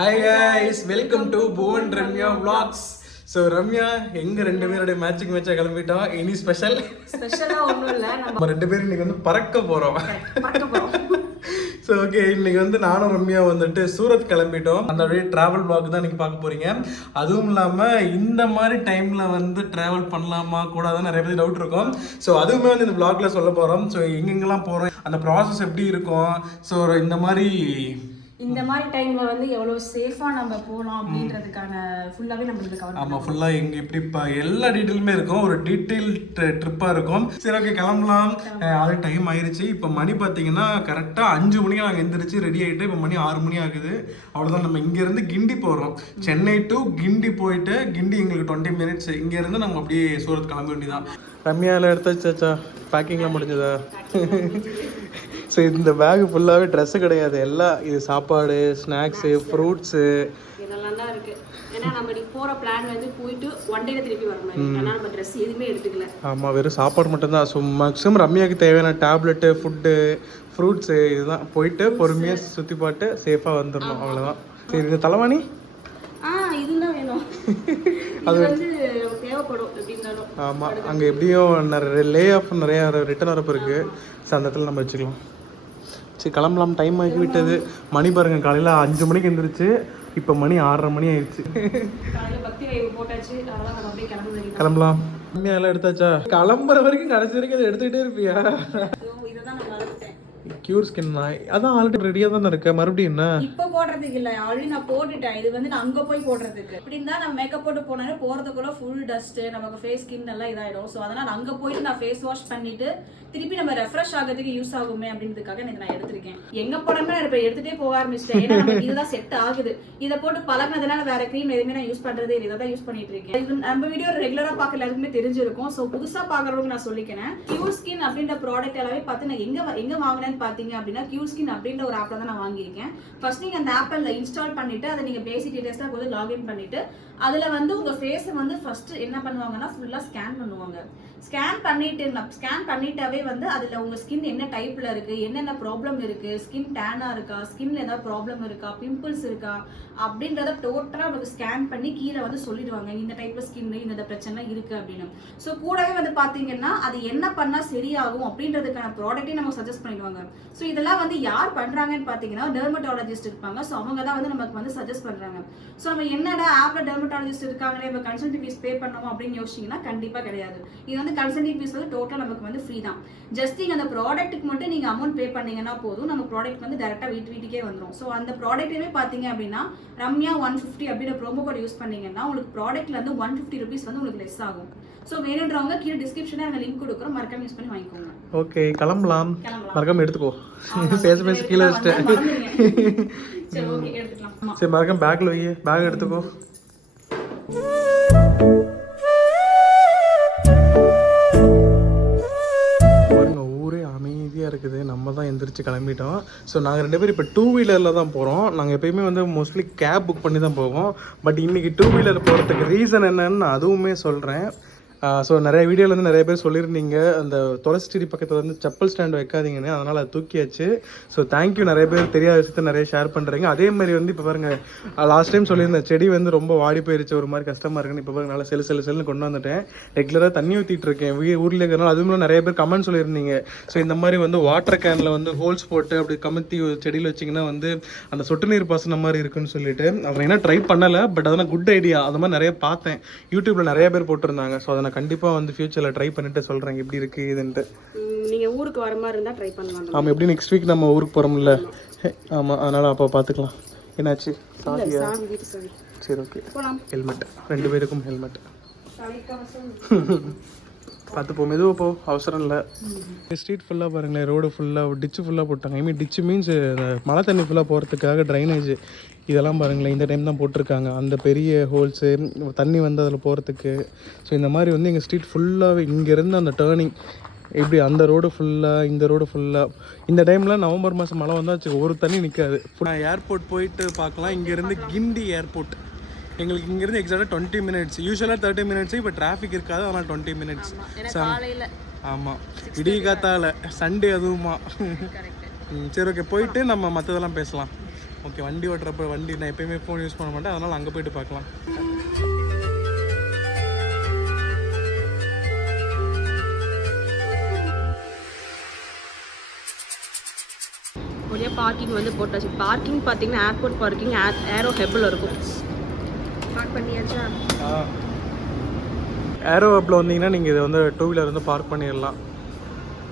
Hi guys welcome to Bhuvan Ramya vlogs. So Ramya எங்க ரெண்டு பேருடைய மேட்சிங் மேட்சா கிளம்பிட்டோம் இனி ஸ்பெஷல் ஸ்பெஷலா ஒண்ணும் இல்ல. நம்ம ரெண்டு பேரும் இன்னைக்கு வந்து பறக்க போறோம். ஸோ ஓகே இன்னைக்கு வந்து நானும் ரம்யா வந்துட்டு சூரத் கிளம்பிட்டோம். அந்த வழியே ட்ராவல் vlog தான் இன்னைக்கு பார்க்க போறீங்க. அதுவும் இல்லாமல் இந்த மாதிரி டைம்ல வந்து ட்ராவல் பண்ணலாமா கூடாதுன்னு நிறைய பேர் டவுட் இருக்கும். ஸோ அதுவுமே வந்து இந்த vlogல சொல்ல போறோம். ஸோ எங்கெங்கெல்லாம் போறோம் அந்த ப்ராசஸ் எப்படி இருக்கும்? ஸோ இந்த மாதிரி இந்த மாதிரி டைம்ல வந்து எவ்வளவு சேஃபா நம்ம போலாம் அப்படின்றதுக்கான ஃபுல்லாவே நம்ம இதுல கவர் ஆமாம் ஃபுல்லாக எங்க எப்படி இப்போ எல்லா டீட்டெயிலுமே இருக்கும். ஒரு டீட்டெயில் ட்ரிப்பாக இருக்கும். சரி ஓகே கிளம்பலாம். ஆல்ரெடி டைம் ஆயிருச்சு. இப்போ மணி பார்த்தீங்கன்னா கரெக்டாக அஞ்சு மணிக்கு நாங்கள் எந்திரிச்சு ரெடி ஆகிட்டு இப்போ மணி ஆறு மணி ஆகுது. அவ்வளோதான் நம்ம இங்கேருந்து கிண்டி போகிறோம் சென்னை டு கிண்டி போயிட்டு கிண்டி எங்களுக்கு டுவெண்ட்டி மினிட்ஸ் இங்கேருந்து நம்ம அப்படியே சூரத் கிளம்ப வேண்டியதான் ரம்யாவில் எடுத்தாச்சாச்சா பேக்கிங்லாம் முடிஞ்சதா? ஸோ இந்த பேக் ஃபுல்லாகவே ட்ரெஸ்ஸு கிடையாது. எல்லாம் இது சாப்பாடு ஸ்நாக்ஸு ஃப்ரூட்ஸு இதெல்லாம் தான் இருக்கு. ஏன்னா நம்ம இன்னைக்கு போற பிளான் வந்து போயிட்டு ஒன் டேல திருப்பி வர மாதிரி. ஆனா நம்ம ட்ரெஸ் எதுவுமே எடுத்துக்கல. ஆமாம் வெறும் சாப்பாடு மட்டும்தான் ஸோ மேக்ஸிமம் ரம்யாவுக்கு தேவையான டேப்லெட்டு ஃபுட்டு ஃப்ரூட்ஸு இதுதான். போயிட்டு பொறுமையாக சுற்றி பாட்டு சேஃபாக வந்துடணும் அவ்வளோதான் சரி இந்த தலைவாணி? ஆ இதுதான் வேணும். இது வந்து தேவைப்படும். ஆமாம் அங்கே எப்படியும் நிறைய லே ஆஃப் நிறையா ரிட்டர்ன் வரப்பு இருக்குது ஸோ அந்த இடத்துல நம்ம வச்சுக்கலாம். சரி கிளம்பலாம். டைம் ஆகி விட்டது. மணி பாருங்க காலையில் அஞ்சு மணிக்கு எழுந்திரிச்சு இப்போ மணி ஆறரை மணி ஆயிடுச்சு. கிளம்பலாம். ரம்யாலாம் எடுத்தாச்சா? கிளம்புற வரைக்கும் கடைசி வரைக்கும் அதை எடுத்துக்கிட்டே இருப்பியா இதை தான் நான் வளர்த்துட்டேன் க்யூர் ஸ்கின் அதான் ஆல்ரெடி ரெடியாக தான் இருக்க. மறுபடியும் என்ன? இப்ப போடுறதுக்கு இல்ல ஆல்ரெடி நான் போட்டுட்டேன். இது வந்து நான் அங்க போய் போடுறதுக்கு. இப்படி இருந்தா நான் மேக்கப் போட்டு போனாலே போறதுக்குள்ள ஃபுல் டஸ்ட் நமக்கு ஃபேஸ் ஸ்கின் எல்லாம் இதாயிடும். சோ அதனால அங்க போயிட்டு நான் ஃபேஸ் வாஷ் பண்ணிட்டு திருப்பி நம்ம ரெஃப்ரெஷ் ஆகிறதுக்கு யூஸ் ஆகுமே அப்படின்றதுக்காக எனக்கு நான் எடுத்திருக்கேன். எங்க போனமே நான் இப்ப எடுத்துட்டே போக ஆரம்பிச்சிட்டேன். ஏன்னா நமக்கு இதுதான் செட் ஆகுது. இதை போட்டு பழகினதுனால வேற க்ரீம் எதுவுமே நான் யூஸ் பண்றதே இல்லை. இதை தான் யூஸ் பண்ணிட்டு இருக்கேன். இது நம்ம வீடியோ ரெகுலரா பார்க்க எல்லாருக்குமே தெரிஞ்சிருக்கும். சோ புதுசா பாக்குறவங்க நான் சொல்லிக்கிறேன். கியூர் ஸ்கின் அப்படின்ற ப்ராடக்ட் எல்லாமே பார்த்து நான் எங்க எங்க வாங்கினேன்னு பார்த்தீங்க அப்படின்னா கியூ ஸ்கின் அப்படின்ற ஒரு ஆப்பில் தான் நான் வாங்கியிருக்கேன். ஃபர்ஸ்ட் நீங்க அந்த ஆப்பில் இன்ஸ்டால் பண்ணிட்டு அதை நீங்கள் பேசிக் டீடைல்ஸ் போது லாகின் பண்ணிட்டு அதுல வந்து உங்க ஃபேஸை வந்து ஃபர்ஸ்ட் என்ன பண்ணுவாங்கன்னா ஃபுல்லா ஸ்கேன் பண்ணுவாங்க. ஸ்கேன் பண்ணிட்டு ஸ்கேன் பண்ணிட்டாவே வந்து அதில் உங்கள் ஸ்கின் என்ன டைப்பில் இருக்குது என்னென்ன ப்ராப்ளம் இருக்குது ஸ்கின் டேனாக இருக்கா ஸ்கின்ல ஏதாவது ப்ராப்ளம் இருக்கா பிம்பிள்ஸ் இருக்கா அப்படின்றத டோட்டலாக நமக்கு ஸ்கேன் பண்ணி கீழே வந்து சொல்லிடுவாங்க இந்த டைப்பில் ஸ்கின் இந்த பிரச்சனை இருக்குது அப்படின்னு. ஸோ கூடவே வந்து பார்த்தீங்கன்னா அது என்ன பண்ணால் சரியாகும் அப்படின்றதுக்கான ப்ராடக்ட்டையும் நம்ம சஜஸ்ட் பண்ணிடுவாங்க. ஸோ இதெல்லாம் வந்து யார் பண்ணுறாங்கன்னு பார்த்தீங்கன்னா டெர்மட்டாலஜிஸ்ட் இருப்பாங்க. ஸோ அவங்க தான் வந்து நமக்கு வந்து சஜஸ்ட் பண்ணுறாங்க ஸோ நம்ம என்னடா ஆப்பில் டெர்மட்டாலஜிஸ்ட் இருக்காங்களே இப்போ கன்சல்ட் ஃபீஸ் பே பண்ணோம் அப்படின்னு யோசிச்சிங்கன்னா கண்டிப்பாக கிடையாது. இது வந்து கன்சல்டி ஃபீஸ் வந்து டோட்டல் நமக்கு வந்து ஃப்ரீ தான். ஜஸ்ட் நீங்க அந்த ப்ராடக்ட்டுக்கு மட்டும் நீங்க அமௌண்ட் பே பண்ணீங்கன்னா போதும். நம்ம ப்ராடக்ட் வந்து டேரக்டா வீட்டு வீட்டுக்கே வந்துடும் ஸோ அந்த ப்ராடக்ட்டுமே பாத்தீங்க அப்படின்னா ரம்யா ஒன் ஃபிஃப்டி அப்படின்ற ப்ரோமோ கோட் யூஸ் பண்ணீங்கன்னா உங்களுக்கு ப்ராடக்ட்ல இருந்து ஒன் ஃபிஃப்டி ருபீஸ் வந்து உங்களுக்கு லெஸ் ஆகும். ஸோ வேணுன்றவங்க கீழே டிஸ்கிரிப்ஷனில் நாங்கள் லிங்க் கொடுக்குறோம். மறக்காம யூஸ் பண்ணி வாங்கிக்கோங்க. ஓகே கிளம்பலாம். மறக்காம எடுத்துக்கோ. பேச பேச கீழே. சரி ஓகே எடுத்துக்கலாம். ஆமா. சரி மறக்காம பேக்கில் வை. பேக் எடுத்துக்கோ. நம்ம தான் எந்திரிச்சு கிளம்பிட்டோம். ஸோ நாங்கள் ரெண்டு பேரும் இப்போ டூ வீலரில் தான் போகிறோம் நாங்கள் எப்பயுமே வந்து மோஸ்ட்லி கேப் புக் பண்ணி தான் போவோம். பட் இன்றைக்கி டூ வீலர் போகிறதுக்கு ரீசன் என்னன்னு நான் அதுவுமே சொல்கிறேன் ஸோ நிறைய வீடியோவில் வந்து நிறைய பேர் சொல்லியிருந்தீங்க. அந்த துளசி பக்கத்தில் வந்து செப்பல் ஸ்டாண்ட் வைக்காதீங்கன்னு. அதனால் அதை தூக்கியாச்சு. ஸோ தேங்க்யூ நிறைய பேர் தெரியாத விஷயத்த நிறைய ஷேர் பண்ணுறீங்க அதே மாதிரி வந்து இப்போ பாருங்கள் லாஸ்ட் டைம் சொல்லியிருந்தேன் செடி வந்து ரொம்ப வாடி போயிருச்சு. ஒரு மாதிரி கஷ்டமாக இருக்குன்னு இப்போ பாருங்க நல்லா செல்லு செல்லு செல்லுன்னு கொண்டு வந்துட்டேன். ரெகுலராக தண்ணி ஊற்றிட்டு இருக்கேன். வீ ஊரில் இருக்கிறனால அதுவும் நிறைய பேர் கமெண்ட் சொல்லியிருந்தீங்க. ஸோ இந்த மாதிரி வந்து வாட்டர் கேனில் வந்து ஹோல்ஸ் போட்டு அப்படி கமத்தி செடியில் வச்சிங்கன்னா வந்து அந்த சொட்டு நீர் பாசனம் மாதிரி இருக்குன்னு சொல்லிட்டு. அதை என்ன ட்ரை பண்ணலை பட் அதெல்லாம் குட் ஐடியா அது மாதிரி நிறைய பார்த்தேன். யூடியூப்பில் நிறைய பேர் போட்டிருந்தாங்க. ஸோ அதை நான் கண்டிப்பாக வந்து ஃபியூச்சரில் ட்ரை பண்ணிட்டு சொல்கிறேன் எப்படி இருக்குது இதுன்ட்டு. ம், நீங்க ஊருக்கு வர மாதிரி இருந்தா ட்ரை பண்ணலாம் ஆமாம் எப்படி நெக்ஸ்ட் வீக் நம்ம ஊருக்கு போகிறோம்ல ஆமாம் அதனால் அப்போ பார்த்துக்கலாம் என்னாச்சு? சாரியா சரி ஓகே ஹெல்மெட் ரெண்டு பேருக்கும் ஹெல்மெட் பார்த்து போ மெதுவாக போ அவசரம் இல்லை. ஸ்ட்ரீட் ஃபுல்லாக பாருங்களேன் ரோடு ஃபுல்லாக டிச்சு ஃபுல்லாக போட்டாங்க. ஐ மீன் டிச்சு மீன்ஸ் மழை தண்ணி ஃபுல்லாக போகிறதுக்காக ட்ரைனேஜ் இதெல்லாம் பாருங்களேன் இந்த டைம் தான் போட்டிருக்காங்க. அந்த பெரிய ஹோல்ஸு தண்ணி வந்து அதில் போகிறதுக்கு ஸோ இந்த மாதிரி வந்து எங்கள் ஸ்ட்ரீட் ஃபுல்லாகவே இங்கேருந்து அந்த டேர்னிங் இப்படி அந்த ரோடு ஃபுல்லாக இந்த ரோடு ஃபுல்லாக இந்த டைமில் நவம்பர் மாதம் மழை வந்தால் ஒரு தண்ணி நிற்காது நான் ஏர்போர்ட் போயிட்டு பார்க்கலாம். இங்கேருந்து கிண்டி ஏர்போர்ட் எங்களுக்கு இங்கேருந்து எக்ஸாக்டாக டுவெண்ட்டி மினிட்ஸ் யூஸ்வலாக தேர்ட்டி மினிட்ஸ் இப்போ டிராஃபிக் இருக்காது அதனால் டுவெண்ட்டி மினிட்ஸ் ஆமாம் இடி காத்தால சண்டே அதுவுமா. சரி ஓகே போயிட்டு நம்ம மற்றதெல்லாம் பேசலாம். ஓகே வண்டி ஓட்டுறப்ப வண்டி நான் எப்பயுமே ஃபோன் யூஸ் பண்ண மாட்டேன். அதனால் அங்கே போயிட்டு பார்க்கலாம். பார்க்கிங் வந்து போட்டாச்சு. பார்க்கிங் பார்த்தீங்கன்னா ஏர்போர்ட் பார்க்கிங் ஏரோ ஹெப்பில் இருக்கும். பார்க் பண்ணியாச்சா? ஏரோ ஹப்பில் வந்தீங்கன்னா நீங்கள் இதை வந்து டூ வீலர் வந்து பார்க் பண்ணிடலாம்.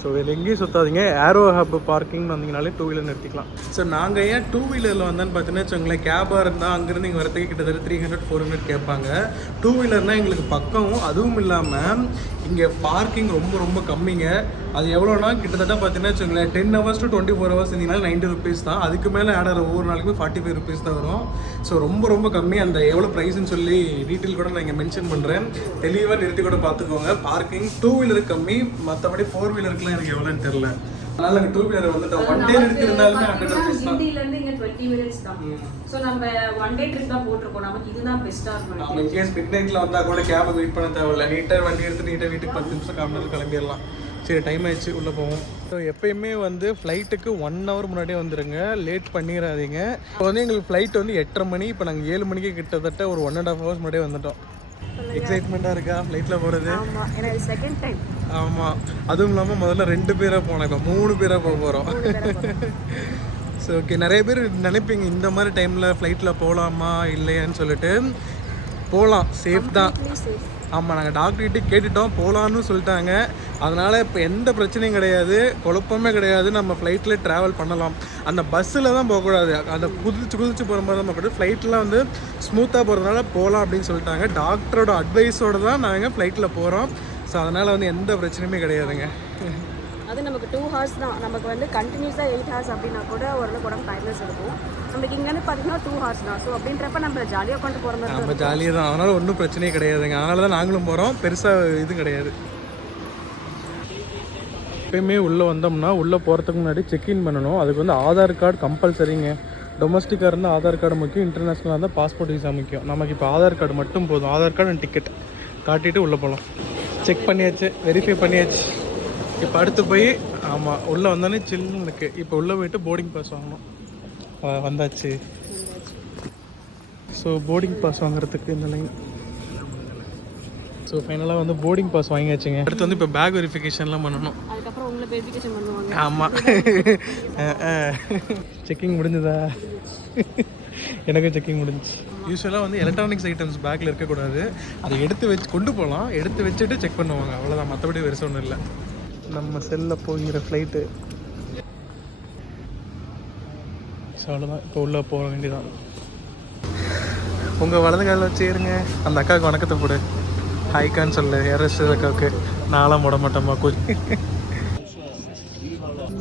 ஸோ இதில் எங்கேயும் சுற்றாதீங்க ஏரோ ஹப் பார்க்கிங் வந்தீங்கனாலே டூ வீலர் நிறுத்திக்கலாம் ஸோ நாங்கள் ஏன் டூ வீலரில் வந்தோன்னு பார்த்தீங்கன்னா வச்சுக்கோங்களேன் கேபாக இருந்தால் அங்கேருந்து இங்கே வரத்துக்கு கிட்டத்தட்ட த்ரீ ஹண்ட்ரட் ஃபோர் ஹண்ட்ரட் கேட்பாங்க. டூ வீலர்னால் எங்களுக்கு பக்கம் அதுவும் இல்லாமல் இங்கே பார்க்கிங் ரொம்ப ரொம்ப கம்மிங்க. அது எவ்வளோனா கிட்டத்தட்ட பார்த்தீங்கன்னா வச்சுக்கோங்களேன் ten hours to twenty four hours இருந்தீங்கன்னா நைன்ட்டி ருபீஸ் தான். அதுக்கு மேலே ஆட் ஆகிற ஒவ்வொரு நாளைக்குமே ஃபார்ட்டி ஃபைவ் ருபீஸ் தான் வரும். ஸோ ரொம்ப ரொம்ப கம்மி. அந்த எவ்வளோ ப்ரைஸ்னு சொல்லி டீட்டெயில் கூட நான் இங்கே மென்ஷன் பண்ணுறேன் தெளிவாக நிறுத்தி கூட பார்த்துக்கோங்க. பார்க்கிங் டூ வீலருக்கு கம்மி. மற்றபடி ஃபோர் வீலருக்குலாம் எனக்கு எவ்வளோன்னு தெரில அதனால் டூ வீலர் வந்துட்டோம் ஒன் டே நிறுத்தி இருந்தாலுமே ஹண்ட்ரட் ருபீஸ் தான். இருந்து இங்க 20 மினிட்ஸ் தான். சோ நம்ம ஒன் டே ட்ரிப் தான் போட்டிருக்கோம். நமக்கு இதுதான் பெஸ்டா இருக்கும். நம்ம இன்கேஸ் மிட் நைட்டில் வந்தால் கூட கேபை வெயிட் பண்ண தேவையில்ல. நீட்டாக வண்டி எடுத்து நீட்டாக வீட்டுக்கு பத்து நிமிஷம் நேரம் கிளம்பிடலாம். சரி டைம் ஆயிடுச்சு உள்ளே போவோம். ஸோ எப்பயுமே வந்து ஃப்ளைட்டுக்கு ஒன் ஹவர் முன்னாடியே வந்துடுங்க லேட் பண்ணிடாதீங்க இப்போ வந்து எங்களுக்கு ஃப்ளைட் வந்து எட்டரை மணி இப்போ நாங்கள் ஏழு மணிக்கு கிட்டத்தட்ட ஒரு ஒன் அண்ட் ஹாஃப் ஹவர்ஸ் முன்னாடியே வந்துட்டோம். எக்ஸைட்மெண்ட்டாக இருக்கா? ஃப்ளைட்டில் போகிறது செகண்ட் டைம் ஆமாம் அதுவும் இல்லாமல் முதல்ல ரெண்டு பேராக போனோம். இப்போ மூணு பேராக போக போகிறோம் ஸோ ஓகே நிறைய பேர் நினைப்பீங்க இந்த மாதிரி டைமில் ஃப்ளைட்டில் போகலாமா இல்லையான்னு சொல்லிட்டு. போகலாம் சேஃப் தான். ஆமாம் நாங்கள் டாக்டர்கிட்ட கேட்டுட்டோம் போகலான்னு சொல்லிட்டாங்க. அதனால் இப்போ எந்த பிரச்சனையும் கிடையாது. குழப்பமே கிடையாது. நம்ம ஃப்ளைட்டில் ட்ராவல் பண்ணலாம். அந்த பஸ்ஸில் தான் போகக்கூடாது அந்த குதிச்சு குதிச்சு போகிற மாதிரி தான் போகக்கூடாது ஃப்ளைட்டில் வந்து ஸ்மூத்தாக போகிறதுனால போகலாம் அப்படின்னு சொல்லிட்டாங்க. டாக்டரோட அட்வைஸோடு தான் நாங்கள் ஃப்ளைட்டில் போகிறோம் ஸோ அதனால் வந்து எந்த பிரச்சனையுமே கிடையாதுங்க. அது நமக்கு டூ ஹவர்ஸ் தான். நமக்கு வந்து கண்டினியூஸாக எயிட் ஹவர்ஸ் அப்படின்னா கூட ஓரளவுக்கு உடம்பு டைம்லெஸ் இருக்கும். நமக்கு இங்கேருந்து பார்த்தீங்கன்னா டூ ஹவர்ஸ் தான். ஸோ அப்படின்றப்ப நம்ம ஜாலியாக உட்காந்து போகிற மாதிரி நம்ம ஜாலியாக தான். அதனால் ஒன்றும் பிரச்சனையே கிடையாதுங்க. அதனால தான் நாங்களும் போகிறோம் பெருசாக இது கிடையாது. எப்பயுமே உள்ளே வந்தோம்னா உள்ளே போகிறதுக்கு முன்னாடி செக்இன் பண்ணணும். அதுக்கு வந்து ஆதார் கார்டு கம்பல்சரிங்க டொமஸ்டிக்காக இருந்தால் ஆதார் கார்டு முக்கியம். இன்டர்நேஷ்னலாக இருந்தால் பாஸ்போர்ட் விசா முக்கியம். நமக்கு இப்போ ஆதார் கார்டு மட்டும் போதும். ஆதார் கார்டு அண்ட் டிக்கெட் காட்டிட்டு உள்ளே போகலாம் செக் பண்ணியாச்சு. வெரிஃபை பண்ணியாச்சு. இப்போ அடுத்து போய் ஆமாம் உள்ளே வந்தோடனே சில்லுன்னு இருக்குது இப்போ உள்ளே போயிட்டு போர்டிங் பாஸ் வாங்கணும். வந்தாச்சு. ஸோ போர்டிங் பாஸ் வாங்குறதுக்கு இந்த லைன் ஸோ ஃபைனலாக வந்து போர்டிங் பாஸ் வாங்கியாச்சுங்க. அடுத்து வந்து இப்போ பேக் வெரிஃபிகேஷன்லாம் பண்ணணும். ஆமாம் செக்கிங் முடிஞ்சதா? எனக்கும் செக்கிங் முடிஞ்சுச்சு. யூஸ்வலாக வந்து எலக்ட்ரானிக்ஸ் ஐட்டம்ஸ் பேக்கில் இருக்கக்கூடாது. அதை எடுத்து வச்சு கொண்டு போகலாம். எடுத்து வச்சுட்டு செக் பண்ணுவாங்க. அவ்வளோதான் மற்றபடி பெருசு ஒன்றும் இல்லை. நம்ம செல்லில் போகிற ஃப்ளைட்டு ஸோ அவ்வளோதான் இப்போ உள்ளே போக வேண்டியதான் உங்கள் வலது காலில் வச்சு ஏறுங்க அந்த அக்காவுக்கு வணக்கத்தை போடு. ஹாய்க்கான்னு சொல்லு. ஏரஸ் அக்காவுக்கு? நான்லாம் போட மாட்டேம்மா கூ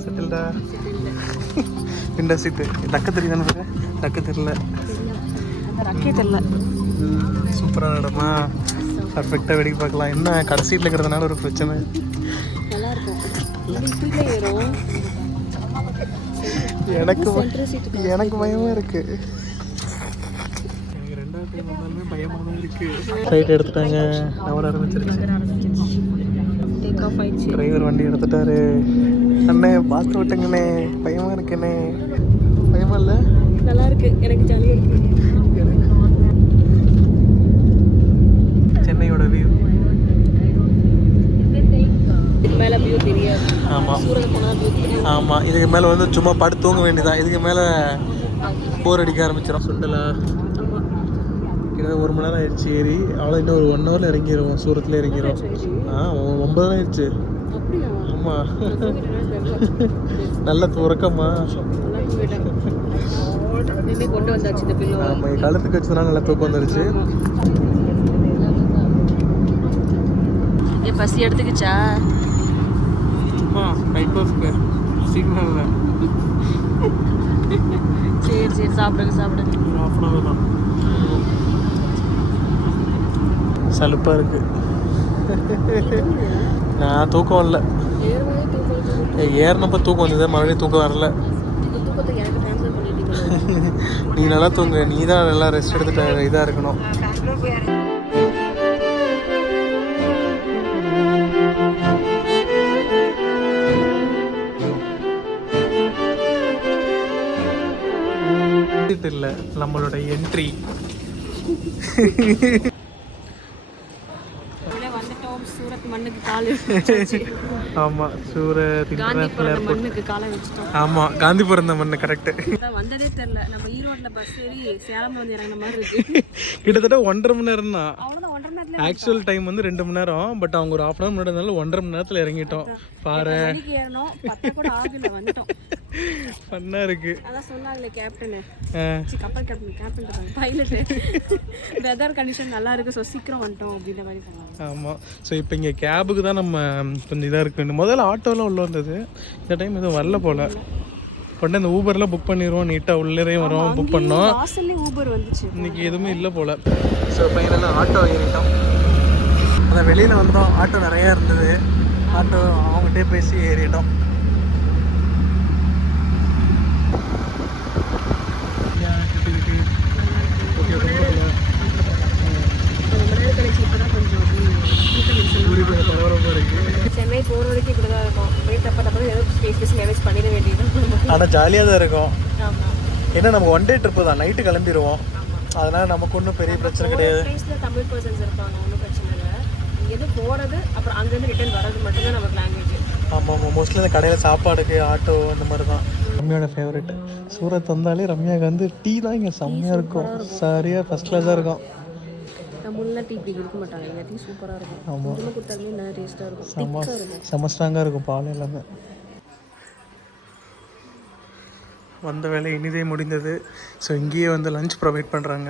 செட்டில்டா இந்த சீட்டு டக்கு தெரியுதானே டக்கு தெரியல. ரக்கே தெரில சூப்பரான இடமா பர்ஃபெக்டாக வெடிக்க பார்க்கலாம். என்ன கடைசீட்டில் இருக்கிறதுனால ஒரு பிரச்சனை. எனக்கு எனக்கு பயமாக இருக்கு. எனக்கு ரெண்டாவது டைம் வந்தாலுமே பயமாக தான் இருக்கு. ஃப்ளைட் எடுத்துட்டாங்க. நவர ஆரம்பிச்சிருச்சு. டேக் ஆஃப் ஆயிடுச்சு. டிரைவர் வண்டி எடுத்துட்டாரு. அண்ணே பார்த்து விட்டுங்கண்ணே பயமாக இருக்குண்ணே. பயமா இல்லை? நல்லா இருக்கு. எனக்கு ஜாலியாக இருக்கு. சென்னையோட வியூ இதுக்கு மேலே வியூ தெரியாது ஆமாம் ஆமாம் இதுக்கு மேலே வந்து சும்மா படுத்து தூங்க வேண்டியதான் இதுக்கு மேலே போர் அடிக்க ஆரம்பிச்சிடும் சுண்டலா. கிட்டத்தட்ட ஒரு மணி நேரம் ஆயிடுச்சு. ஏறி அவ்வளோ இன்னும் ஒரு ஒன் ஹவரில் இறங்கிடுவோம் சூரத்தில் இறங்கிடும் ஆ ஒன்பது ஆயிடுச்சு. ஆமாம்? நல்ல துறக்கமா நல்லா தூங்கிட்டேன். இனிமே கொண்டு வந்தாச்சு இந்த பில்லோ ஆமாம் கழுத்துக்கு வச்சதுனால நல்லா தூக்கம் வந்துருச்சு. ஏன் பசி எடுத்துக்கிச்சா? டைப் ஆஃப் சிக்னலில் சரி சரி சாப்பிடுங்க சாப்பிடுங்க. ஆஃப் அன் ஹவர் தான். சலுப்பாக இருக்கு. நான் தூக்கம் இல்லை ஏறினப்ப தூக்கம் வந்தது மறுபடியும் தூக்கம் வரல. நீ நல்லா தூங்கு நீ தான் நல்லா ரெஸ்ட் எடுத்துட்டு இதாக இருக்கணும். இல்லை நம்மளோட என்ட்ரி வந்துட்டோம். சூரத் சூரத் காந்தி பிறந்த மண்ணு கரெக்டு அதான் வந்ததே தெரில நம்ம ஈரோட்டில் பஸ் ஏறி சேலம் வந்து இறங்கின மாதிரி இருக்கு. கிட்டத்தட்ட ஒன்றரை மணி நேரம் தான். ஆக்சுவல் டைம் வந்து ரெண்டு மணி நேரம் பட் அவங்க ஒரு ஹாஃப் அன் முன்னாடி இருந்தாலும் ஒன்றரை மணி நேரத்தில் இறங்கிட்டோம். பாரு. மணிக்கு ஏறணும். பத்து கூட ஆகல வந்துட்டோம். ஃபன்னாக இருக்கு. அதான் சொன்னாங்களே கேப்டனு ஆ, சி கப்பல் captain captain pilot weather condition நல்லா இருக்கு ஸோ சீக்கிரம் வந்துட்டோம் அப்படின்ற மாதிரி சொன்னாங்க ஆமாம் ஸோ இப்போ இங்கே கேபுக்கு தான் நம்ம கொஞ்சம் இதாக இருக்கு முதல்ல ஆட்டோலாம் உள்ள வந்தது. இந்த டைம் எதுவும் வரல போல். உடனே இந்த ஊபர்லாம் புக் பண்ணிடுவோம் நீட்டாக உள்ளரையும் வரும் புக் பண்ணோம். ஊபர் வந்துச்சு. இன்னைக்கு எதுவுமே இல்லை போல். ஸோ ஃபைனலாக ஆட்டோ ஏறிட்டோம். அதான் வெளியில் வந்தோம். ஆட்டோ நிறையா இருந்தது. ஆட்டோ அவங்ககிட்டே பேசி ஏறிட்டோம் ரொம்ப நேரம் கழிச்சு இப்போ தான் கொஞ்சம் சென்னை போகிற வரைக்கும் இப்படி தான் இருக்கும். அப்படியே தப்பா தப்பா ஏதோ ஸ்பேஸ் மேனேஜ் பண்ணிட வேண்டியது. ஆனால் ஜாலியாக தான் இருக்கும் ஏன்னா நம்ம ஒன் டே ட்ரிப்பு தான். நைட்டு கிளம்பிடுவோம் அதனால நமக்கு ஒன்றும் பெரிய பிரச்சனை கிடையாது. பிளேஸில் தமிழ் பர்சன்ஸ் இருப்பாங்க. ஒன்றும் பிரச்சனை இல்லை. இங்கேருந்து போகிறது அப்புறம் அங்கேருந்து ரிட்டர்ன் வர்றது மட்டும்தான் நமக்கு லாங்குவேஜ் ஆமாம் ஆமாம் மோஸ்ட்லி இந்த கடையில் சாப்பாடுக்கு ஆட்டோ அந்த மாதிரி தான் ரம்யாவோட ஃபேவரெட் சூரத் வந்தாலே ரம்யாவுக்கு வந்து டீ தான் இங்கே செம்மையாக இருக்கும். சரியாக ஃபஸ்ட் கிளாஸாக இருக்கும். உள்ள டீ இப்படி மாட்டாங்க. டீ சூப்பராக இருக்கும். கொடுத்தாலுமே நல்லா டேஸ்ட்டாக இருக்கும். செம்ம செம்ம ஸ்ட்ராங்காக இருக்கும் பால் எல்லாமே. வந்த வேலை இனிதே முடிந்தது. ஸோ இங்கேயே வந்து லஞ்ச் ப்ரொவைட் பண்ணுறாங்க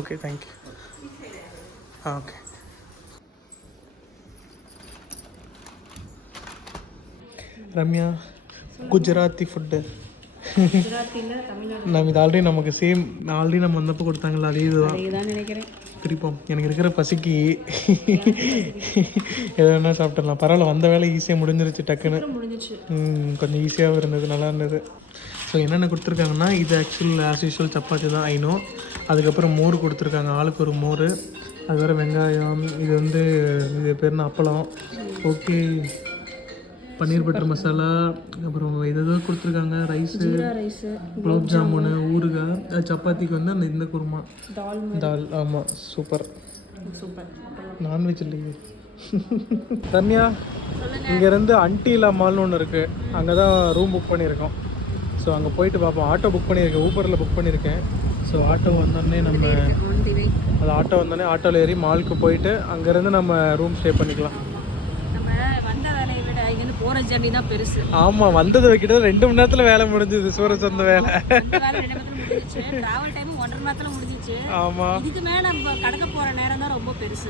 ஓகே தேங்க்யூ ஆ ஓகே ரம்யா குஜராத்தி ஃபுட்டு நம்ம இது ஆல்ரெடி நமக்கு சேம் ஆல்ரெடி நம்ம வந்தப்போ கொடுத்தாங்களா அதே இதுதான். நினைக்கிறேன். பிரிப்போம். எனக்கு இருக்கிற பசிக்கு எது வேணா சாப்பிட்டுடலாம். பரவாயில்ல வந்த வேலை ஈஸியாக முடிஞ்சிருச்சு டக்குன்னு. கொஞ்சம் ஈஸியாகவும் இருந்தது நல்லா இருந்தது. ஸோ என்னென்ன கொடுத்துருக்காங்கன்னா இது ஆக்சுவல் ஆஸ் யூஷுவல் சப்பாத்தி தான் ஐநோ அதுக்கப்புறம் மோர் கொடுத்துருக்காங்க ஆளுக்கு ஒரு மோர். அது வேறு வெங்காயம் இது வந்து இது பேர் என்ன அப்பளம். ஓகே பன்னீர் பட்டர் மசாலா அப்புறம் ஏதோ கொடுத்துருக்காங்க ரைஸு ரைஸு குலோப் ஜாமுனு ஊறுகாய் சப்பாத்திக்கு வந்து அந்த இந்த குருமா. தால் ஆமாம் சூப்பர். சூப்பர். நான்வெஜ் இல்லையே. ரம்யா இங்கேருந்து அன்டிலா மால்னு ஒன்று இருக்குது அங்கே தான் ரூம் புக் பண்ணியிருக்கோம். ஸோ அங்கே போயிட்டு பார்ப்போம். ஆட்டோ புக் பண்ணியிருக்கேன். ஊபரில் புக் பண்ணியிருக்கேன். ஸோ ஆட்டோ வந்தோடனே நம்ம அது ஆட்டோ வந்தோடனே ஆட்டோவில் ஏறி மாலுக்கு போயிட்டு அங்கேருந்து நம்ம ரூம் ஸ்டே பண்ணிக்கலாம். ஜர்னி தான் பெருசு. ஆமாம் வந்தது வைக்கிட்ட ரெண்டு மணி நேரத்தில் வேலை முடிஞ்சுது சூரஜ் அந்த வேலை. ட்ராவல் டைம் ஒன்றரை நேரத்தில் முடிஞ்சிச்சு. ஆமாம் இதுக்கு மேலே நம்ம கடக்க போகிற நேரம் தான் ரொம்ப பெருசு.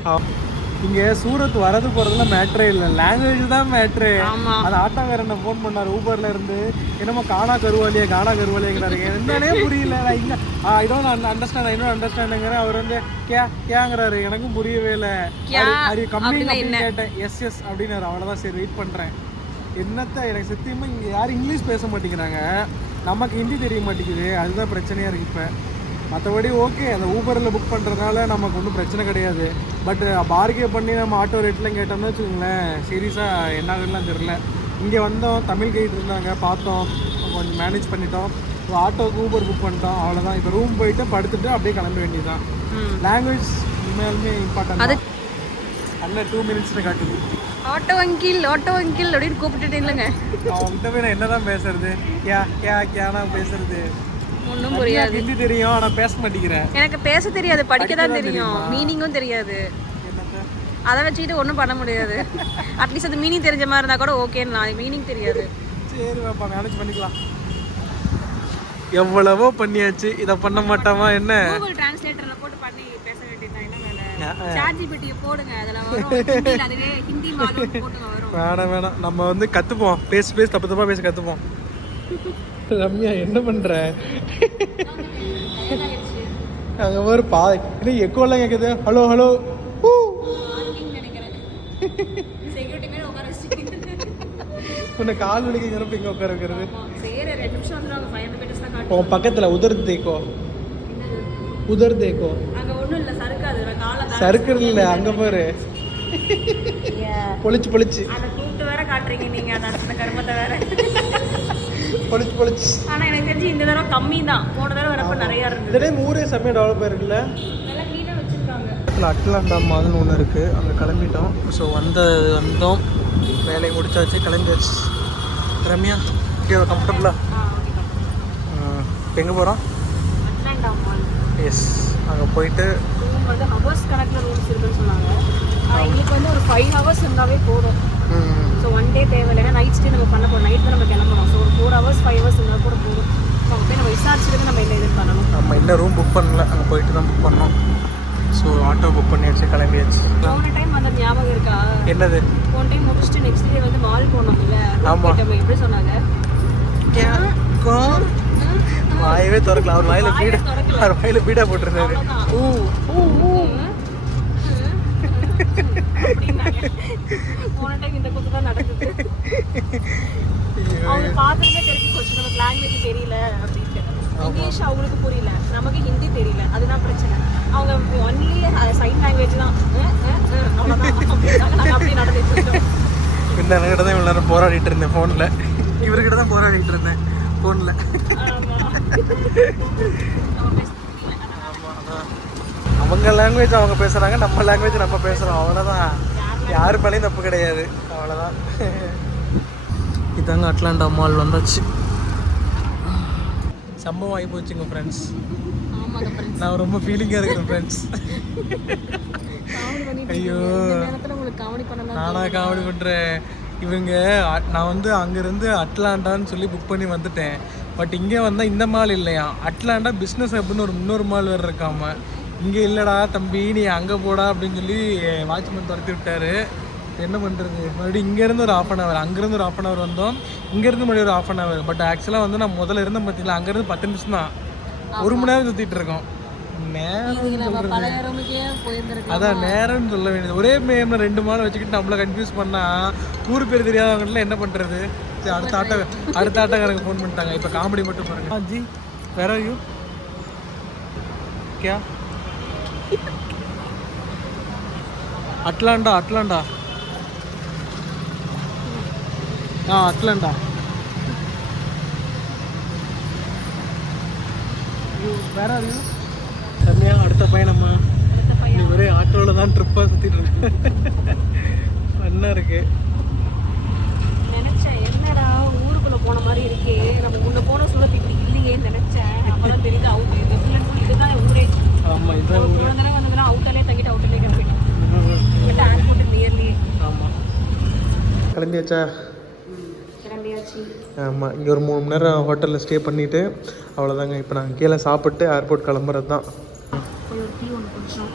இங்கே சூரத் வரது போகிறதுலாம் மேட்ரே இல்லை. லாங்குவேஜ் தான் மேட்ரு ஆமா. அது ஆட்டோக்காரன் ஃபோன் பண்ணார் ஊபர்ல இருந்து. என்னமோ காணா கருவாலியா காணா கருவாலியாங்கிறாரு என்னன்னே புரியல. நான் இங்க I don't understand I don't அண்டர்ஸ்டாண்டுங்கிற அவர் வந்து கே கேங்கிறாரு. எனக்கும் புரியவே இல்லை. கம்மி கேட்டேன். எஸ் எஸ் அப்படின்னாரு. அவ்வளோதான் சரி வெயிட் பண்ணுறேன் என்னத்த எனக்கு சத்தியமாக இங்கே யாரும் இங்கிலீஷ் பேச மாட்டேங்கிறாங்க. நமக்கு ஹிந்தி தெரிய மாட்டேங்குது. அதுதான் பிரச்சனையாக இருக்குது இப்போ. மற்றபடி ஓகே அந்த ஊபரில் புக் பண்ணுறதுனால நமக்கு ஒன்றும் பிரச்சனை கிடையாது. பட் பார்கே பண்ணி நம்ம ஆட்டோ ரேட்லாம் கேட்டோம்னு வச்சுக்கோங்களேன் சீரியஸாக என்ன ஆகுதுலாம் தெரில இங்கே வந்தோம் தமிழ் கைட் இருந்தாங்க பார்த்தோம் கொஞ்சம் மேனேஜ் பண்ணிட்டோம். ஆட்டோக்கு ஊபர் புக் பண்ணிட்டோம் அவ்வளோதான் இப்போ ரூம் போயிட்டு படுத்துட்டு அப்படியே கிளம்ப வேண்டியதுதான். லாங்குவேஜ் உண்மையாலுமே இம்பார்ட்டன்ட் அண்ணன் டூ மினிட்ஸில் காட்டுது. ஆட்டோ அங்கிள் ஆட்டோ அங்கிள் அப்படின்னு கூப்பிட்டுட்டு இல்லைங்க. போய் நான் என்னதான் பேசுறது? கே கே கேனா பேசுறது? ஒன்றும் புரியாது. ஹிந்தி தெரியும் ஆனால் பேச மாட்டேங்கிறேன் எனக்கு பேச தெரியாது படிக்க தான் தெரியும். மீனிங்கும் தெரியாது. அதை வச்சுக்கிட்டு ஒன்றும் பண்ண முடியாது. அட்லீஸ்ட் அது மீனிங் தெரிஞ்ச மாதிரி இருந்தால் கூட ஓகே நான் மீனிங் தெரியாது. சரி பாப்பா மேனேஜ் பண்ணிக்கலாம். எவ்வளவோ பண்ணியாச்சு. இதை பண்ண மாட்டோமா என்ன? வேணாம் வேணாம். நம்ம வந்து கற்றுப்போம் பேசி பேசி தப்பு தப்பாக பேசி கற்றுப்போம் ரம்யா என்ன பண்ணுற அங்கே ஒரு பா இன்னும் எக்கோலாம் கேட்குது ஹலோ ஹலோ உன்னை கால் வலிக்கிறப்ப இங்கே உட்கார வைக்கிறது. உன் பக்கத்தில் உதர் தேக்கோ உதர் தேக்கோ அங்கே ஒன்றும் இல்லை சறுக்கிறது இல்லை அங்கே பாரு. பொழிச்சு பொழிச்சு அதை கூப்பிட்டு வேற காட்டுறீங்க நீங்கள் அந்த கருமத்தை வேற. பொழிச்சு பொழிச்சு ஆனா எனக்கு தெரிஞ்சு இந்த தடவை கம்மி தான். போன தடவை வரப்ப நிறைய இந்த இருந்தது டைம் ஊரே செம்மையாக டெவலப் ஆயிருக்குல்ல? அட்லாண்டா மால்னு ஒன்று இருக்குது அங்கே கிளம்பிட்டோம். ஸோ வந்த வந்தோம். வேலையை முடிச்சாச்சு. கிளம்பியாச்சு. ரம்யா ஓகே கம்ஃபர்டபுளா ஆ? ஓகே எங்கே போகிறோம் எஸ் அங்கே போயிட்டு ரூம் வந்து ஹவர்ஸ் கணக்கில் ரூம்ஸ் இருக்குன்னு சொன்னாங்க. ஆனால் எங்களுக்கு வந்து ஒரு ஃபைவ் ஹவர்ஸ் இருந்தாவே போதும். ஸோ ஒன் டே தேவையில்லை. ஏன்னா நைட் ஸ்டே நம்ம பண்ண போகிறோம் நைட் நம்ம கிளம்புறோம். ஸோ ஒரு ஃபோர் ஹவர்ஸ் ஃபைவ் ஹவர்ஸ் இருந்தால் கூட போதும். ஸோ அங்கே போய் நம்ம விசாரிச்சுட்டு நம்ம என்ன இது பண்ணணும்? நம்ம இன்னும் ரூம் புக் பண்ணல அங்கே போயிட்டு தான் புக் பண்ணோம். ஸோ ஆட்டோ புக் பண்ணியாச்சு கிளம்பியாச்சு. போன டைம் வந்து ஞாபகம் இருக்கா? என்னது? போன டைம் முடிச்சுட்டு நெக்ஸ்ட் டே வந்து மால் போனோம்ல. ஆமா. நம்ம எப்படி சொன்னாங்க? வாயவே திறக்கல. அவர் வாயில வாயே பீடா. அவர் வாயில பீடா போட்டிருந்தாரு. ஊ ஊ இந்த கூத்து தான் நடக்குது அவங்க பார்த்துருந்தே தெரிஞ்சு போச்சு நமக்கு லாங்குவேஜ் தெரியல அப்படின்ட்டு இங்கிலீஷ் அவங்களுக்கு புரியல நமக்கு ஹிந்தி தெரியல அதுதான் பிரச்சனை அவங்க ஒன்லி சைன் லாங்குவேஜ் தான் இந்த அண்ணகிட்ட தான் இவ்வளோ நேரம் போராடிட்டு இருந்தேன். ஃபோனில் இவர்கிட்ட தான் போராடிட்டு இருந்தேன். ஃபோனில் அவங்க லாங்குவேஜ் அவங்க பேசுகிறாங்க நம்ம லாங்குவேஜ் நம்ம பேசுகிறோம் அவ்வளோதான் யாரு மேலேயும் தப்பு கிடையாது. அவ்வளோதான் இதாங்க அட்லாண்டா மால் வந்தாச்சு. சம்பவம் ஆகி போச்சுங்க ஃப்ரெண்ட்ஸ். நான் ரொம்ப ஃபீலிங்காக இருக்கிறேன் ஃப்ரெண்ட்ஸ் ஐயோ. நானா காமெடி பண்ணுறேன் இவங்க நான் வந்து அங்கேருந்து அட்லாண்டான்னு சொல்லி புக் பண்ணி வந்துட்டேன். பட் இங்கே வந்தால் இந்த மால் இல்லையா? அட்லாண்டா பிஸ்னஸ் ஹப்னு ஒரு இன்னொரு மால் வேறு இருக்காம இங்கே இல்லைடா தம்பி நீ அங்கே போடா அப்படின்னு சொல்லி வாட்ச்மேன் துரத்தி விட்டாரு. என்ன பண்ணுறது மறுபடியும் இங்கேருந்து ஒரு ஆஃப் அன் ஹவர் அங்கேருந்து ஒரு ஆஃப் அன் ஹவர் வந்தோம். இங்கேருந்து மறுபடியும் ஒரு ஆஃப் அன் ஹவர் பட் ஆக்சுவலாக வந்து நான் முதல்ல இருந்தேன் பார்த்தீங்களா அங்கேருந்து பத்து நிமிஷம் தான் ஒரு மணி நேரம் சுற்றிட்டு இருக்கோம். அதான் நேரம்னு சொல்ல வேண்டியது. ஒரே மேம்ல ரெண்டு மாதம் வச்சுக்கிட்டு நம்மள கன்ஃபியூஸ் பண்ணா ஊர் பேர் தெரியாதவங்கலாம் என்ன பண்றது? சரி அடுத்த ஆட்டோ அடுத்த ஆட்டோக்காரங்க ஃபோன் பண்ணிட்டாங்க. இப்போ காமெடி மட்டும் பாருங்க. ஜி வேற யூ क्या அட்லாண்டா அட்லாண்டா ஆ அட்லாண்டா வேற யூ செம்மையா அடுத்த பயணம்மா நீ ஒரே ஆட்டோவில் தான் ட்ரிப்பாக சுற்றிட்டு இருக்க. நல்லா இருக்கு. நினைச்சேன் என்னடா ஊருக்குள்ள போன மாதிரி இருக்கே. நம்ம முன்ன போன சூழல் இப்படி இல்லையேன்னு நினைச்சேன். அப்புறம் தெரியுது அவுட் இது இதுதான் ஊரே. ஆமாம் இதுதான் ஊர். தடவை வந்ததுன்னா அவுட்டாலே தங்கிட்டு அவுட்டாலே கிளம்பிட்டோம் பட் ஏர்போர்ட் நியர்லி ஆமாம் கிளம்பியாச்சா? கிளம்பியாச்சு. ஆமாம் இங்கே ஒரு மூணு மணி நேரம் ஹோட்டலில் ஸ்டே பண்ணிவிட்டு அவ்வளோதாங்க இப்போ நாங்கள் கீழே சாப்பிட்டு ஏர்போர்ட் கிளம்புறது தான் குடிச்சோம்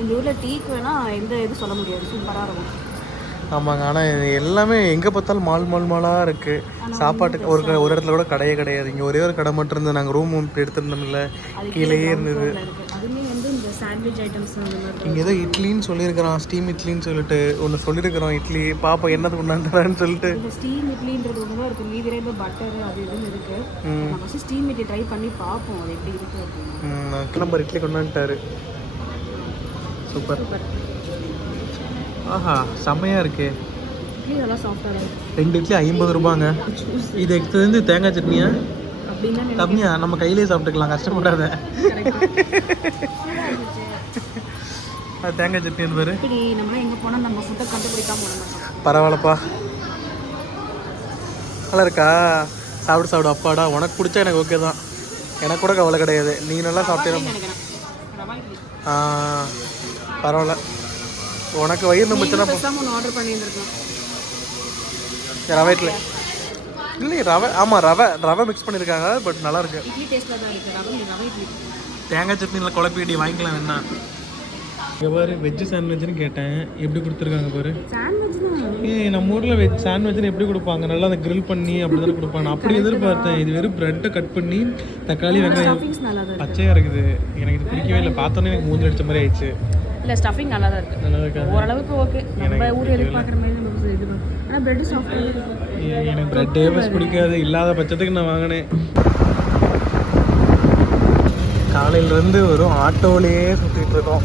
இந்த ஊரில் டீக்கு எந்த இது சொல்ல முடியாது. சூப்பராக இருக்கும். ஆமாங்க. ஆனால் இது எல்லாமே எங்கே பார்த்தாலும் மால் மால் மாலாக இருக்குது சாப்பாட்டுக்கு ஒரு ஒரு இடத்துல கூட கடையே கிடையாது. இங்கே ஒரே ஒரு கடை மட்டும் இருந்தது. நாங்கள் ரூம் எடுத்துருந்தோம்ல. கீழேயே இருந்தது. இங்கே ஏதோ இட்லின்னு சொல்லியிருக்கிறான். ஸ்டீம் இட்லின்னு சொல்லிட்டு ஒன்று சொல்லியிருக்கிறோம் இட்லி பாப்பா என்னது கொண்டாந்துறான்னு சொல்லிட்டு. ஸ்டீம் இட்லின்றது ஒன்று இருக்குது மீதி ரெண்டு பட்டர் அது இதுன்னு இருக்கு. ம். நம்ம ஃபஸ்ட்டு ஸ்டீம் இட்லி ட்ரை பண்ணி பார்ப்போம். அது எப்படி இருக்கு அப்படின்னு. கிளம்பர் இட்லி கொண்டாந்துட்டாரு. சூப்பர். ஆஹா செம்மையாக இருக்கே. ரெண்டு இட்லி ஐம்பது ரூபாங்க. இது எடுத்தது தேங்காய் சட்னியா? கம்மியா நம்ம கையிலே சாப்பிட்டுக்கலாம் கஷ்டப்படாத. அது தேங்காய் சட்னி பாரு. பரவாயில்லப்பா. நல்லா இருக்கா? சாப்பிடு சாப்பிடு அப்பாடா. உனக்கு பிடிச்சா எனக்கு ஓகே தான். எனக்கு கூட கவலை கிடையாது. நீ நல்லா சாப்பிட்டே நினைக்கிறேன். ரவா இட்லி ஆ. பரவாயில்ல. உனக்கு வயிறு நம்பிச்சுன்னா ஆர்டர் பண்ணியிருந்துருக்கோம் ரவை இட்லி இல்லை ரவை ஆமாம் ரவை ரவை மிக்ஸ் பண்ணியிருக்காங்க பட் நல்லா இருக்கு. தேங்காய் சட்னியில் குழப்பிடி வாங்கிக்கலாம் வேணா. இங்கே பாரு வெஜ்ஜு சாண்ட்விச்னு கேட்டேன். எப்படி கொடுத்துருக்காங்க பாரு? ஏய் நம்ம ஊரில் வெஜ் சாண்ட்விச்னு எப்படி கொடுப்பாங்க? நல்லா அதை grill பண்ணி அப்படி தானே கொடுப்பாங்க. நான் அப்படி எதிர்பார்த்தேன். இது வெறும் ப்ரெட்டை கட் பண்ணி தக்காளி வெங்காயம் பச்சையாக இருக்குது. எனக்கு இது பிடிக்கவே இல்லை. பார்த்தோன்னே எனக்கு மூஞ்சி அடிச்ச மாதிரி ஆயிடுச்சு. இல்லை ஸ்டஃபிங் நல்லா தான் இருக்குது ஓரளவுக்கு ஓகே நம்ம ஊர் எதிர்பார்க்குற மாதிரி நமக்கு இது ஆனால் பிரெட் சாஃப்டாக எனக்கு ப்ரெட்டே பஸ் பிடிக்காது. இல்லாத பட்சத்துக்கு நான் வாங்கினேன். காலையிலேருந்து வெறும் ஆட்டோவிலேயே சுற்றிட்டு இருக்கோம்.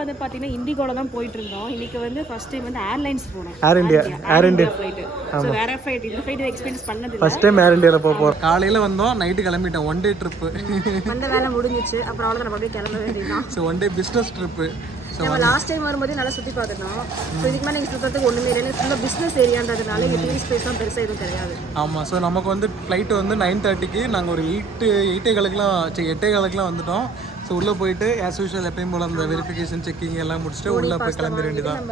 யூஸ்வலாக வந்து பார்த்தீங்கன்னா இண்டிகோல தான் போயிட்டு இருந்தோம் இன்னைக்கு வந்து ஃபர்ஸ்ட் டைம் வந்து ஏர்லைன்ஸ் போனோம். Air India air India flight so வேற ஃப்ளைட் இந்த ஃப்ளைட் எக்ஸ்பீரியன்ஸ் பண்ணது ஃபர்ஸ்ட் டைம் ஏர் இந்தியாவில் போக போகிறோம் காலையில் வந்தோம் நைட்டு கிளம்பிட்டோம் ஒன் டே ட்ரிப்பு வந்த வேலை முடிஞ்சிச்சு. அப்புறம் அவ்வளோதான் நம்ம அப்படியே கிளம்ப வேண்டியதுதான். So one day business trip so நம்ம லாஸ்ட் டைம் வரும்போது நல்லா சுற்றி பார்த்துட்டோம். ஸோ இதுக்கு மேலே நீங்கள் சுற்றுறதுக்கு ஒன்றுமே இல்லை. ஃபுல்லாக பிஸ்னஸ் ஏரியான்றதுனால இங்கே டூரிஸ்ட் பிளேஸ்லாம் பெருசாக எதுவும் கிடையாது. ஆமாம் ஸோ நமக்கு வந்து ஃப்ளைட்டு வந்து நைன் தேர்ட்டிக்கு நாங்கள் ஒரு எயிட்டு எயிட்டே காலுக்குலாம் சரி எட்டே காலுக்குலாம் வந்துட்டோம். ஸோ உள்ளே போயிட்டு ஆஸ் யூஷுவல் எப்பயும் போல் அந்த வெரிஃபிகேஷன் செக்கிங் எல்லாம் முடிச்சுட்டு உள்ளே போய் கிளம்பிட வேண்டியதான்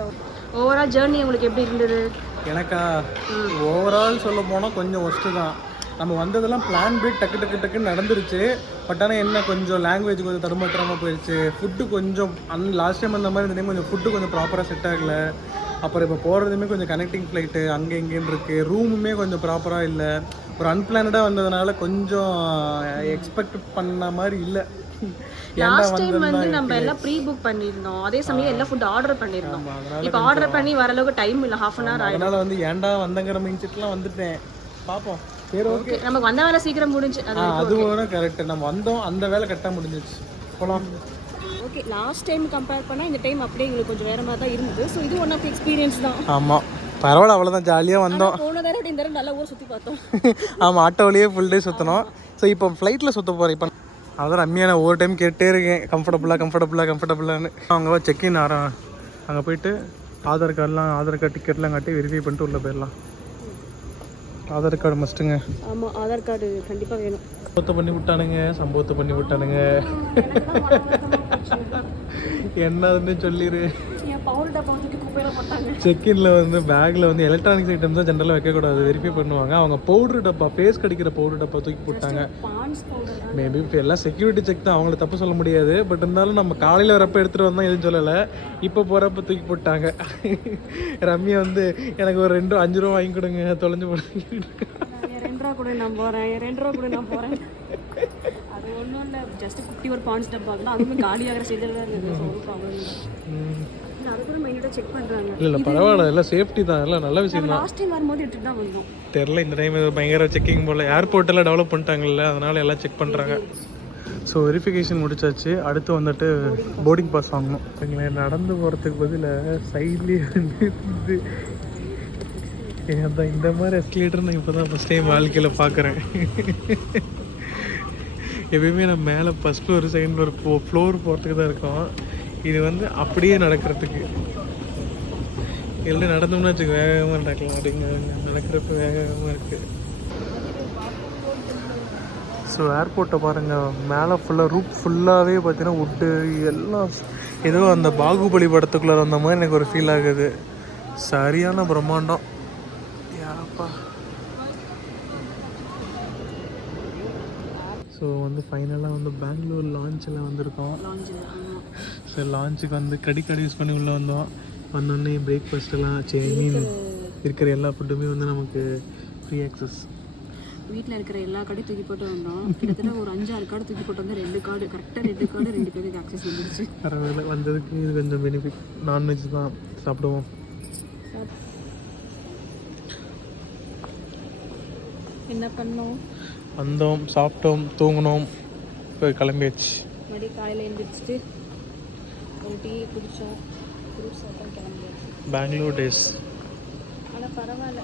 ஓவரால் ஜேர்னி உங்களுக்கு எப்படி இருந்தது? எனக்கா? ஓவரால் சொல்ல போனால் கொஞ்சம் ஒஸ்ட்டு தான். நம்ம வந்ததெல்லாம் பிளான் பி டக்கு டக்கு டக்குன்னு நடந்துருச்சு. பட் ஆனால் என்ன கொஞ்சம் லாங்குவேஜ் கொஞ்சம் தடுமாற்றமாக போயிடுச்சு ஃபுட்டு கொஞ்சம் அன் லாஸ்ட் டைம் அந்த மாதிரி டைம் கொஞ்சம் ஃபுட்டு கொஞ்சம் ப்ராப்பராக செட் ஆகல. அப்புறம் இப்போ போகிறதுமே கொஞ்சம் கனெக்டிங் ஃப்ளைட்டு அங்கே இங்கேன்னு இருக்குது ரூமுமே கொஞ்சம் ப்ராப்பராக இல்லை. ஒரு அன்பிளானடாக வந்ததுனால கொஞ்சம் எக்ஸ்பெக்ட் பண்ண மாதிரி இல்லை. லாஸ்ட் டைம் வந்து நம்ம எல்லாம் ப்ரீ புக் பண்ணியிருந்தோம். அதே சமயம் எல்லாம் ஃபுட் ஆர்டர் பண்ணியிருந்தோம். இப்போ ஆர்டர் பண்ணி வர அளவுக்கு டைம் இல்லை. ஹாஃப் அன் ஹவர் ஆயிடும். அதனால வந்து ஏன்டா வந்தங்கிற மைண்ட் செட்லாம் வந்துட்டேன். பார்ப்போம் சரி ஓகே நமக்கு வந்த வேலை சீக்கிரம் முடிஞ்சு அது வேணா கரெக்ட் நம்ம வந்தோம் அந்த வேலை கரெக்டாக முடிஞ்சிச்சு போகலாம் ஓகே லாஸ்ட் டைம் கம்பேர் பண்ணால் இந்த டைம் அப்படியே எங்களுக்கு கொஞ்சம் வேற மாதிரி தான் இருந்தது. ஸோ இது ஒன் ஆஃப் எக்ஸ்பீரியன்ஸ் தான். ஆமாம் பரவாயில்ல அவ்வளோதான் ஜாலியாக வந்தோம். போன தடவை இந்த நல்லா ஊர் சுற்றி பார்த்தோம். ஆமாம் ஆட்டோவிலேயே ஃபுல் டே சுற்றணும் ஸோ இப்போ ஃப்ளைட்டில் சுற்ற போகிறேன் இப்போ அதான் ரம்மியா நான் ஒவ்வொரு டைம் கேட்டே இருக்கேன். கம்ஃபர்டபுளாக கம்ஃபர்டபுளாக கம்ஃபர்டபுளான்னு அவங்க செக்இன் ஆறா. அங்கே போயிட்டு ஆதார் கார்டெலாம் ஆதார் கார்டு டிக்கெட்லாம் காட்டி வெரிஃபை பண்ணிட்டு உள்ளே போயிடலாம். ஆதார் கார்டு மஸ்ட்டுங்க ஆமாம் ஆதார் கார்டு கண்டிப்பாக வேணும். சம்பவத்தை பண்ணி விட்டானுங்க சம்பவத்தை பண்ணி விட்டானுங்க. என்னதுன்னு சொல்லிடு பவுல் டப்பா தூக்கி குப்பையில போட்டாங்க. செக்இன்ல வந்து பேக்ல வந்து எலக்ட்ரானிக்ஸ் ஐட்டம் தான் ஜென்ரலாக வைக்கக்கூடாது. வெரிஃபை பண்ணுவாங்க. அவங்க பவுடர் டப்பா ஃபேஸ் கடிக்கிற பவுடர் டப்பா தூக்கி போட்டாங்க. மேபி இப்போ எல்லாம் செக்யூரிட்டி செக் தான். அவங்கள தப்பு சொல்ல முடியாது. பட் இருந்தாலும் நம்ம காலையில் வரப்ப எடுத்துகிட்டு வந்தோம் எதுவும் சொல்லலை. இப்போ போகிறப்ப தூக்கி போட்டாங்க. ரம்யா வந்து எனக்கு ஒரு ரெண்டு அஞ்சு ரூபா வாங்கி கொடுங்க. தொலைஞ்சு போடுங்க ரெண்டு ரூபா கூட நான் போகிறேன் ரெண்டு ரூபா கூட நான் போகிறேன் அது ஒன்றும் இல்லை. ஜஸ்ட் குட்டி ஒரு பான்ஸ் டப்பா அதுவுமே காலியாகிற செய்தல் தான் இருக்குது இல்லை இல்லை பரவாயில்ல. எல்லாம் சேஃப்டி தான். எல்லாம் நல்ல விஷயம் தான். லாஸ்ட் டைம் வரும்போது எடுத்துட்டு தான் வந்தோம். தெரில இந்த டைம் பயங்கர செக்கிங் போல். ஏர்போர்ட் எல்லாம் டெவலப் பண்ணிட்டாங்கல்ல அதனால எல்லாம் செக் பண்ணுறாங்க ஸோ வெரிஃபிகேஷன் முடிச்சாச்சு. அடுத்து வந்துட்டு போர்டிங் பாஸ் வாங்கணும். எங்களை நடந்து போகிறதுக்கு பதிலாக சைட்லேயே வந்து அதான் இந்த மாதிரி எஸ்கலேட்டர் நான் இப்போ தான் ஃபஸ்ட் டைம் வாழ்க்கையில் பார்க்குறேன் எப்பயுமே நம்ம மேலே ஃபஸ்ட் ஃப்ளோர் செகண்ட் ஃப்ளோர் போ ஃப்ளோர் போகிறதுக்கு தான் இருக்கோம். இது வந்து அப்படியே நடக்கிறதுக்கு. எல்லாம் நடந்தோம்னா வச்சுக்க வேகமாக நடக்கலாம். அப்படிங்கிறது நடக்கிறப்ப வேகமாக இருக்குது ஸோ ஏர்போர்ட்டை பாருங்கள் மேலே ஃபுல்லாக ரூப் ஃபுல்லாகவே பார்த்தீங்கன்னா உட்டு எல்லாம் ஏதோ அந்த பாகுபலி படத்துக்குள்ளே வந்த மாதிரி எனக்கு ஒரு ஃபீல் ஆகுது. சரியான பிரம்மாண்டம். யாப்பா ஸோ வந்து ஃபைனலாக வந்து பெங்களூர் லான்ச்சில் வந்திருக்கோம். ஸோ லான்ச்சுக்கு வந்து கிரெடிட் கார்டு யூஸ் பண்ணி உள்ளே வந்தோம். வந்தோடனே பிரேக்ஃபாஸ்ட் எல்லாம் சரி மீன் இருக்கிற எல்லா ஃபுட்டுமே வந்து நமக்கு ஃப்ரீ ஆக்சஸ் வீட்டில் இருக்கிற எல்லா கார்டையும் தூக்கி போட்டு வந்தோம். கிட்டத்தட்ட ஒரு அஞ்சு ஆறு கார்டு தூக்கி போட்டு வந்து ரெண்டு கார்டு கரெக்டாக ரெண்டு கார்டு ரெண்டு பேருக்கு ஆக்சஸ் வந்துருச்சு. பரவாயில்ல வந்ததுக்கு இது கொஞ்சம் பெனிஃபிட் நான்வெஜ் தான் சாப்பிடுவோம். என்ன பண்ணோம்? வந்தோம் சாப்பிட்டோம் தூங்கினோம் இப்போ கிளம்பியாச்சு. மறுபடியும் காலையில் எழுந்திரிச்சிட்டு ஒரு டீ குடித்தோம் குடிச்சு அப்புறம் கிளம்பியாச்சு. பெங்களூர் டேஸ் ஆனால் பரவாயில்ல.